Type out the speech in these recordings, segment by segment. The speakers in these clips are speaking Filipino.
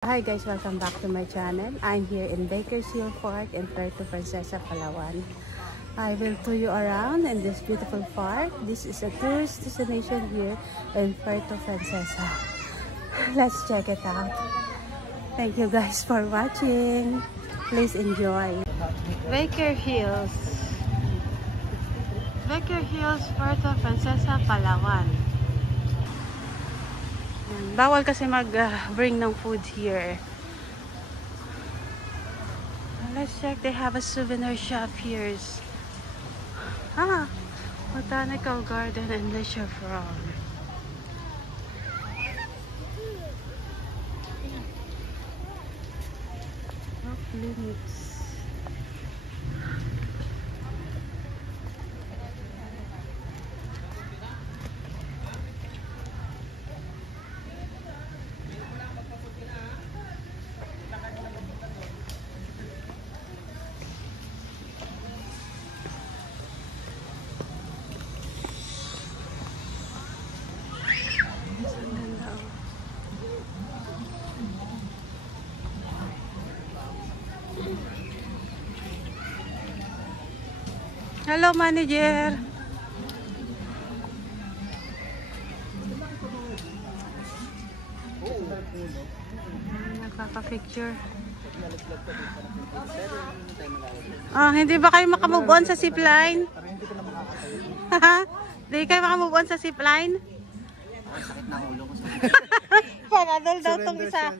Hi guys, welcome back to my channel. I'm here in Bakersfield Park in Puerto Princesa, Palawan. I will tour you around in this beautiful park. This is a tourist destination here in Puerto Princesa. Let's check it out. Thank you guys for watching. Please enjoy. Baker Hills, Puerto Princesa, Palawan. Bawal kasi mag-bring ng food here. Let's check. They have a souvenir shop here. Botanical Garden and Leisure Frog. Off limits. Hello, manager. Nakaka-picture. Hindi ba kayo makamove on sa zipline? Hindi kayo makamove on sa zipline? Sakit na ulo ko. Panadol daw tong isa.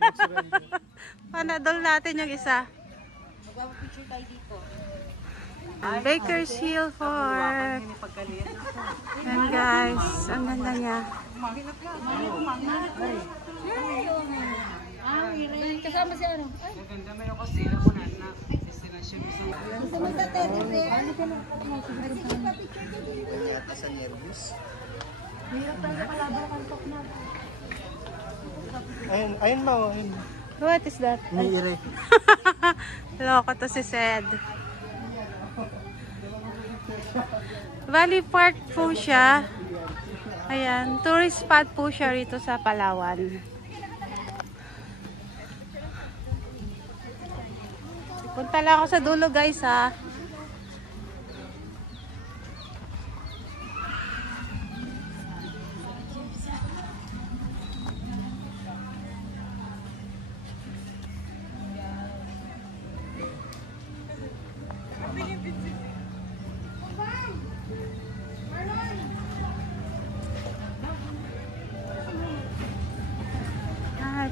Panadol natin yung isa. Magpapapicture tayo dito. Bakersfield Park. And guys, ang ganda niya. Kasama si ano? Maganda meron ko sila ko na destination mo sa yata sa nervous. Ayun mo. What is that? Niire. Loko to si Sed. Valley Park po siya. Ayan, tourist spot po siya rito sa Palawan. Punta lang ako sa dulo guys ha.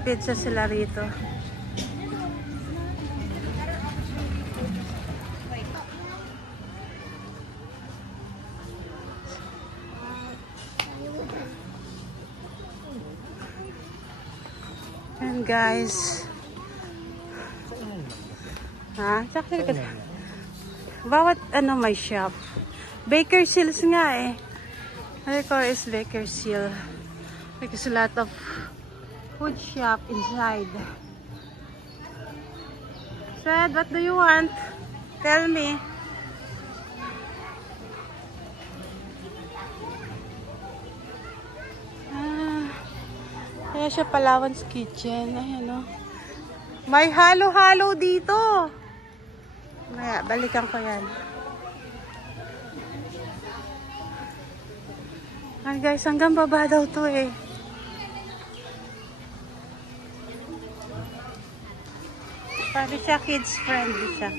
Pizza sila rito. And guys, bawat ano may shop. Bakersfield nga eh. The core is Bakersfield because a lot of food shop inside. Fred, what do you want? Tell me. Kaya siya Palawan's Kitchen. Ayan o. May halo-halo dito. Maya, balikan ko yan. Ay guys, hanggang baba daw to eh. Sabi siya kids friendly siya.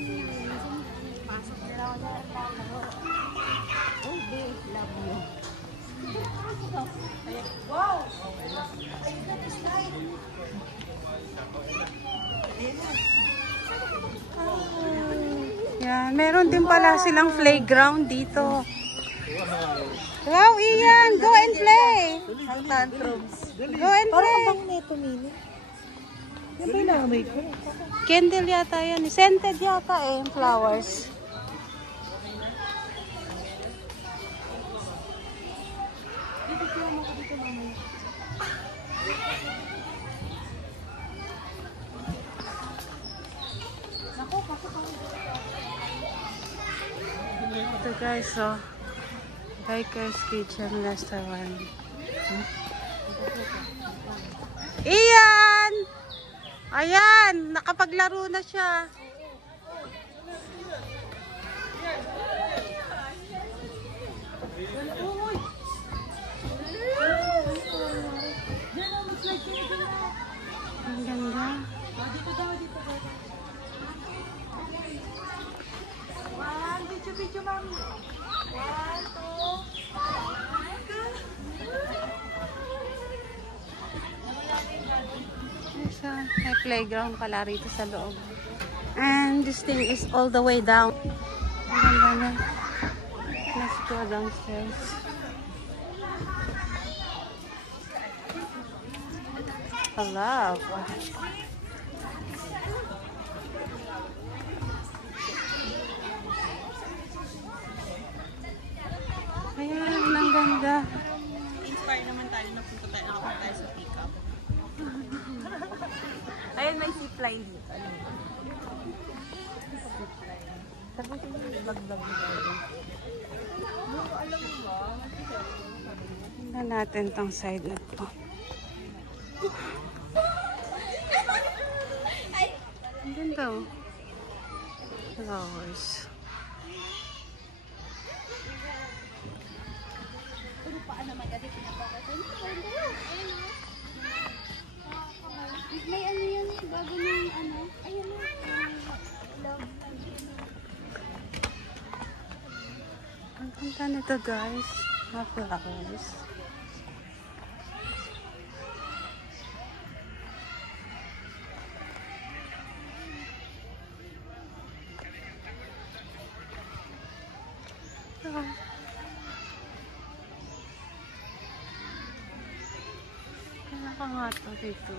Yan, meron din pala silang playground dito. Wow, Ian, go and play. Tantrums. Go and play. Parang bang neto mini? Yan ba yung nakamay ko? Candle yata yan. Scented yata eh, flowers. Ito guys, so Baker's Kitchen Restaurant. Ian! Ayan, nakapaglaro na siya. Ang ganda. Video, mami. 1, 2. May playground pala rito sa loob. And this thing is all the way down. Ang ganda na. Let's go downstairs. Hello. Ayan, ang ganda. Inspire naman tayo na punta tayo sa pick-up. Ayun, may zipline dito. Tapos yung vlog-vlog dito. Alam mo ba? Tingnan natin tong side na to. Ang ganda oh. Flowers. May ano yan, bago na yung ano. Ayan na. Ang ganda nito guys. Mga flowers. Kailan ka nga ito dito?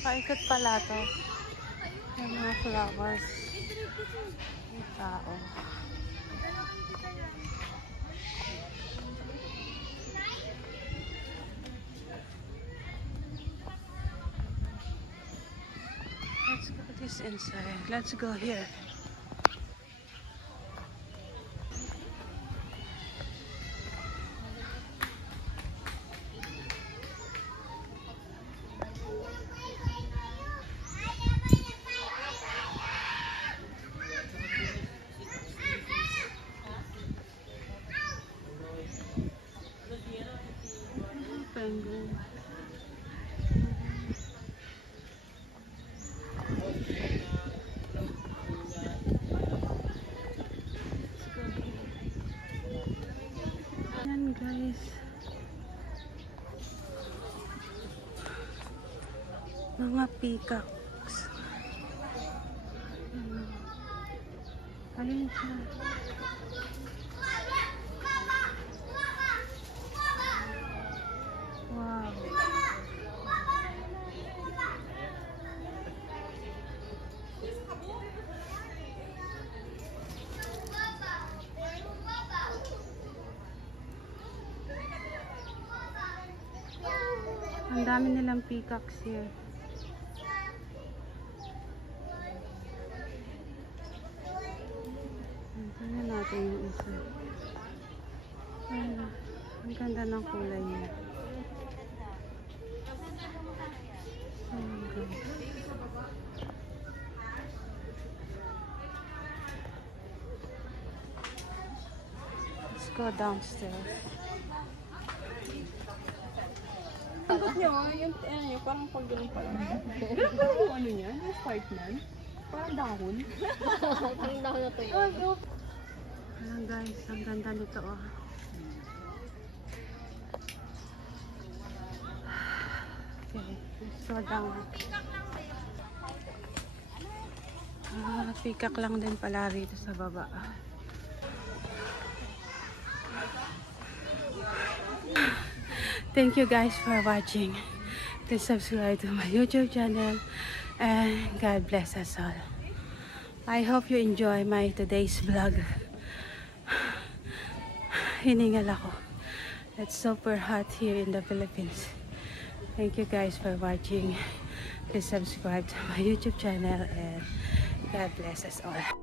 Paikot pala to. Yung mga flowers. Yung tao. Let's go this inside. Let's go here. Penguin. Yan guys. Mga peacocks. Ayun siya. Wow. Ang dami nilang peacocks here. Tingnan natin yung isa. Ayun, ang ganda ng kulay niya. Ayun, guys. Let's go downstairs. Sagot niya, yung parang pag gano'n pala. Ganun pala yung ano niya, yung start niyan. Parang dahon. Parang dahon na to yun. Ayan guys, ang ganda nito oh. Okay, let's go down. Peacock lang din pala rito sa baba. Thank you guys for watching. Please subscribe to my YouTube channel and God bless us all. I hope you enjoy my today's vlog. Hiningal ako. It's super hot here in the Philippines. Thank you guys for watching. Please subscribe to my YouTube channel and God bless us all.